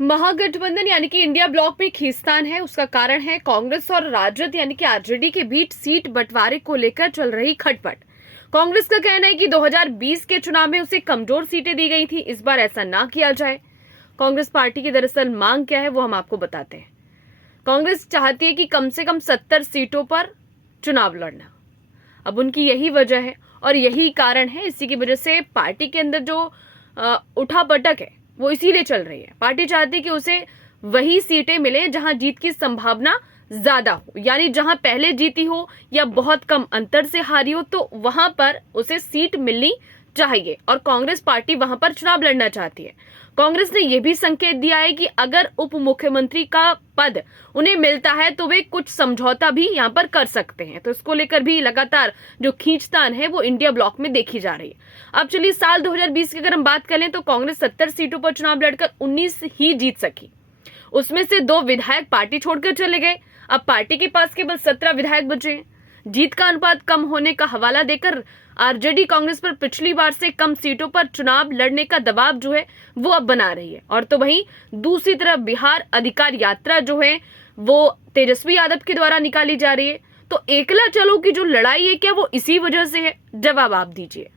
महागठबंधन यानी कि India block में खींचतान है। उसका कारण है कांग्रेस और राजद यानी कि आरजेडी के बीच सीट बंटवारे को लेकर चल रही खटपट। कांग्रेस का कहना है कि 2020 के चुनाव में उसे कमजोर सीटें दी गई थी, इस बार ऐसा ना किया जाए। कांग्रेस पार्टी की दरअसल मांग क्या है वो हम आपको बताते हैं। कांग्रेस चाहती है कि कम से कम 70 सीटों पर चुनाव लड़ना। अब उनकी यही वजह है और यही कारण है, इसी की वजह से पार्टी के अंदर जो उठापटक है वो इसीलिए चल रही है। पार्टी चाहती है कि उसे वही सीटें मिले जहां जीत की संभावना ज्यादा हो, यानी जहां पहले जीती हो या बहुत कम अंतर से हारी हो तो वहां पर उसे सीट मिलनी चाहिए और कांग्रेस पार्टी वहां पर चुनाव लड़ना चाहती है। कांग्रेस ने यह भी संकेत दिया है कि अगर उप मुख्यमंत्री का पद उन्हें मिलता है तो वे कुछ समझौता भी यहां पर कर सकते हैं। तो इसको लेकर भी लगातार जो खींचतान है वो इंडिया ब्लॉक में देखी जा रही है। अब चलिए साल 2020 की अगर हम बात करें तो कांग्रेस 70 सीटों पर चुनाव लड़कर 19 ही जीत सकी। उसमें से 2 विधायक पार्टी छोड़कर चले गए। अब पार्टी के पास केवल 17 विधायक बचे हैं। जीत का अनुपात कम होने का हवाला देकर आरजेडी कांग्रेस पर पिछली बार से कम सीटों पर चुनाव लड़ने का दबाव जो है वो अब बना रही है। और तो वहीं दूसरी तरफ बिहार अधिकार यात्रा जो है वो तेजस्वी यादव के द्वारा निकाली जा रही है। तो एकला चलो की जो लड़ाई है क्या वो इसी वजह से है? जवाब आप दीजिए।